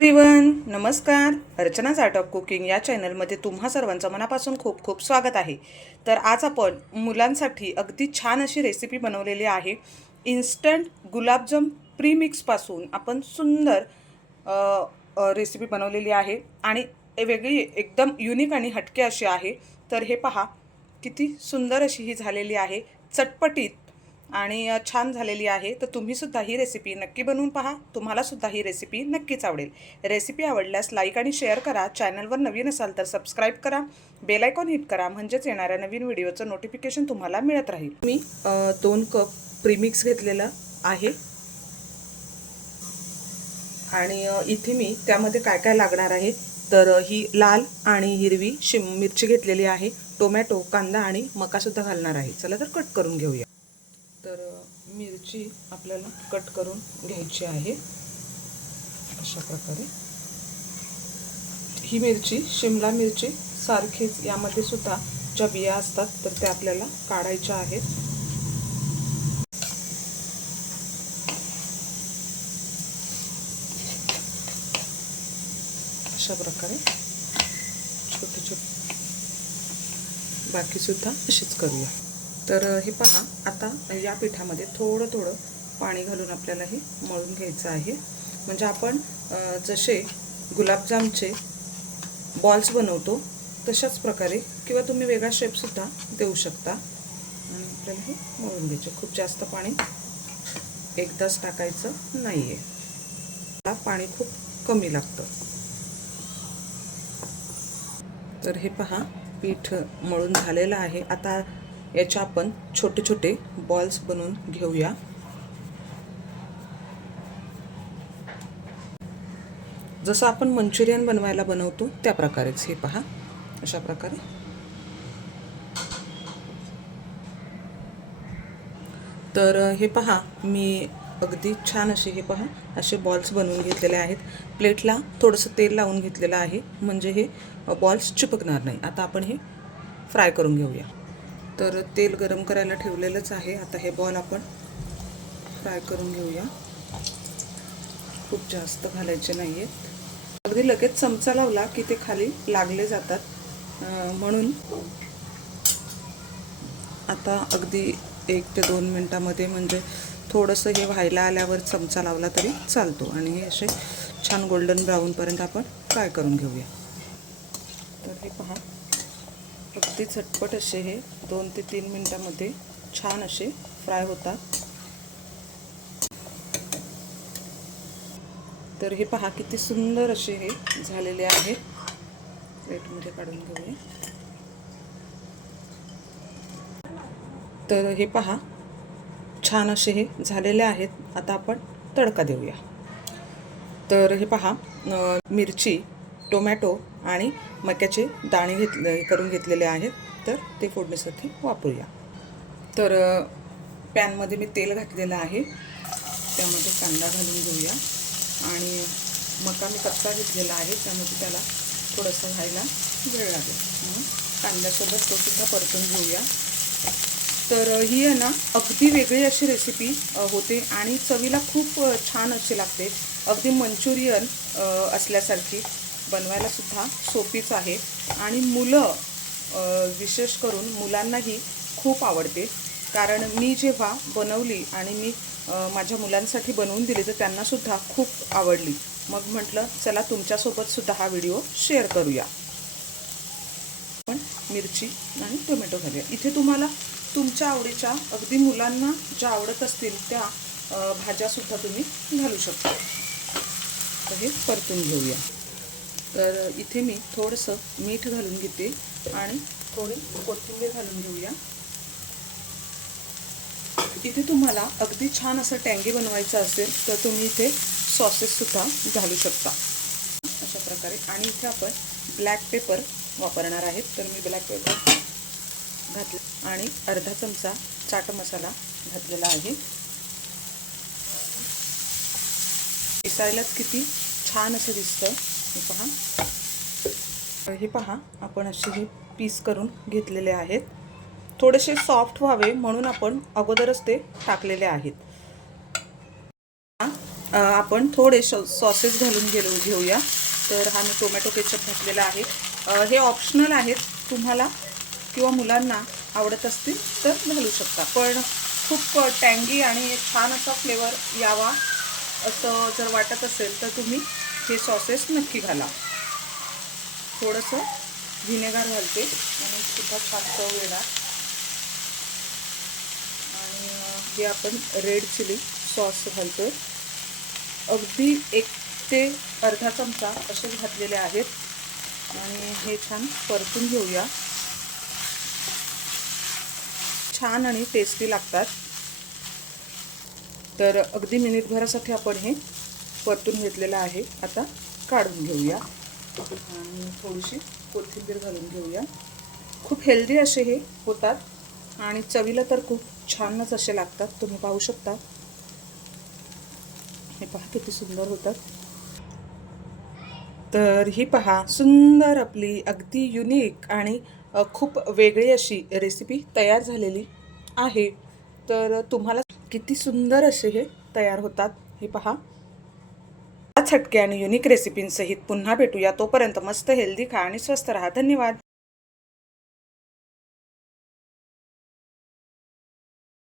Everyone नमस्कार. Archana art of cooking या चॅनलमध्ये तुम्हा सर्वांचं मनापासून खूप खूप स्वागत आहे. तर आज आपण मुलांसाठी अगदी छान अशी रेसिपी बनवलेली आहे. इन्स्टंट गुलाबजाम प्रीमिक्सपासून आपण सुंदर रेसिपी बनवलेली आहे. आणि वेगळी एकदम युनिक आणि हटके अशी आहे. तर हे पहा किती सुंदर अशी ही झालेली आहे. चटपटीत आणि छान झालेली आहे. तर तुम्हीसुद्धा ही रेसिपी नक्की बनवून पहा. तुम्हालासुद्धा ही रेसिपी नक्कीच आवडेल. रेसिपी आवडल्यास लाईक आणि शेअर करा. चॅनलवर नवीन असाल तर सबस्क्राईब करा. बेलायकॉन हिट करा. म्हणजेच येणाऱ्या नवीन व्हिडिओचं नोटिफिकेशन तुम्हाला मिळत राहील. मी दोन कप प्रीमिक्स घेतलेलं आहे. आणि इथे मी त्यामध्ये काय काय लागणार आहे? तर ही लाल आणि हिरवी शिम मिरची घेतलेली आहे. टोमॅटो कांदा आणि मकासुद्धा घालणार आहे. चला तर कट करून घेऊया. तर मिरची आपल्याला कट करून घ्यायची आहे. अशा प्रकारे. ही मिरची शिमला मिरची सारखीच यामध्ये सुद्धा ज्या बिया असतात तर त्या आपल्याला काढायच्या आहेत. अशा प्रकारे छोटे छोटे बाकीसुद्धा अशीच करूया. तर हे पहा. आता या पिठामध्ये थोडं थोडं पाणी घालून आपल्याला हे मळून घ्यायचं आहे. म्हणजे आपण जसे गुलाबजामचे बॉल्स बनवतो तशाच प्रकारे किंवा तुम्ही वेगळा शेपसुद्धा देऊ शकता. आणि आपल्याला हे मळून घ्यायचे. खूप जास्त पाणी एकदाच टाकायचं नाही आहे त्याला पाणी खूप कमी लागतं. तर हे पहा पीठ मळून झालेलं आहे. आता याच्या आपण छोटे छोटे बॉल्स बनवून घेऊया. जसं आपण मंचुरियन बनवायला बनवतो त्या प्रकारेच. हे पहा. अशा प्रकारे. तर हे पहा. मी अगदी छान असे हे पहा. असे बॉल्स बनवून घेतलेले आहेत. प्लेटला थोडंसं तेल लावून घेतलेलं आहे. म्हणजे हे बॉल्स चिपकणार नाही. आता आपण हे फ्राय करून घेऊया. तर तेल गरम करायला ठेवलेलंच आहे. आता हे बॉल आपण फ्राय करून घेऊया. खूप जास्त घालायचे नाही आहेत अगदी लगेच चमचा लावला की ते खाली लागले जातात. म्हणून आता अगदी एक ते दोन मिनटामध्ये म्हणजे थोडंसं हे व्हायला आल्यावर चमचा लावला तरी चालतो. आणि हे असे छान गोल्डन ब्राऊनपर्यंत आपण फ्राय करून घेऊया. तर हे पहा. अगदी झटपट असे हे दोन ते तीन मिनटामध्ये छान असे फ्राय होतात. तर हे पहा किती सुंदर असे हे झालेले आहेत प्लेटमध्ये काढून घेऊया. तर हे पहा छान असे हे झालेले आहेत. आता आपण तडका देऊया. तर हे पहा मिरची टोमॅटो आणि मक्याचे दाणे घेतले करून घेतलेले आहेत तर ते फोडणीसाठी वापरूया. तर पॅनमध्ये मी तेल घातलेलं आहे. त्यामध्ये कांदा घालून घेऊया. आणि मका मी कच्चा घेतलेला आहे त्यामध्ये त्याला थोडंसं व्हायला वेळ लागेल. म्हणून कांद्यासोबत तो सुद्धा परतून घेऊया. तर ही आहे ना अगदी वेगळी अशी रेसिपी होते आणि चवीला खूप छान अशी लागते. अगदी मंचुरियन असल्यासारखी. बनवायला सुद्धा सोपीच आहे. आणि मुलं विशेष करून मुलांनाही खूप आवडते. कारण मी जेव्हा बनवली आणि मी माझ्या मुलांसाठी बनवून दिली तर त्यांनासुद्धा खूप आवडली. मग म्हटलं चला तुमच्यासोबतसुद्धा हा व्हिडिओ शेअर करूया. पण मिरची आणि टोमॅटो घालूया इथे तुम्हाला तुमच्या आवडीच्या अगदी मुलांना ज्या आवडत असतील त्या भाज्यासुद्धा तुम्ही घालू शकता. तर हे परतून घेऊया. तर इथे मी थोडंसं मीठ घालून घेते आणि थोडी कोथिंबीर घालून घेऊया. इथे तुम्हाला अगदी छान असं टँगी बनवायचं असेल तर तुम्ही इथे सॉसेससुद्धा घालू शकता. अशा प्रकारे. आणि इथे आपण ब्लॅक पेपर वापरणार आहेत. तर मी ब्लॅक पेपर घातलं आणि अर्धा चमचा चाट मसाला घातलेला आहे. दिसायलाच किती छान असं दिसतं. हे पहा. हे पहा आपण असे हे पीस करून घेतलेले आहेत. थोडेसे सॉफ्ट व्हावे म्हणून आपण अगोदरच ते टाकलेले आहेत. आपण थोडे सॉसेस घालून गेलो घेऊया. तर हा मी टोमॅटो केचप घातलेला आहे. हे ऑप्शनल आहेत. तुम्हाला किंवा मुलांना आवडत असतील तर घालू शकता. पण खूप टँगी आणि छान असा फ्लेवर यावा असं जर वाटत असेल तर तुम्ही हे सॉसेस नक्की घाला. थोडंसं व्हिनेगार घालते आणि सुद्धा छान चव येणार. आणि हे आपण रेड चिली सॉस घालतो अगदी एक ते अर्धा चमचा असेच घातलेले आहेत. आणि हे छान परतून घेऊया. छान आणि टेस्टी लागतात. तर अगदी मिनिटभरासाठी आपण हे परतून घेतलेलं आहे. आता काढून घेऊया. आणि थोडीशी कोथिंबीर घालून घेऊया. खूप हेल्दी असे हे होतात. आणि चवीला तर खूप छानच असे लागतात. तुम्ही पाहू शकता. हे पहा किती सुंदर होतात. तर ही पहा सुंदर आपली अगदी युनिक आणि खूप वेगळी अशी रेसिपी तयार झालेली आहे. तर तुम्हाला किती सुंदर असे हे तयार होतात. हे पहा. छटके आणि युनिक रेसिपींसहित पुन्हा भेटूया. तोपर्यंत मस्त हेल्दी खा आणि स्वस्त राहा. धन्यवाद.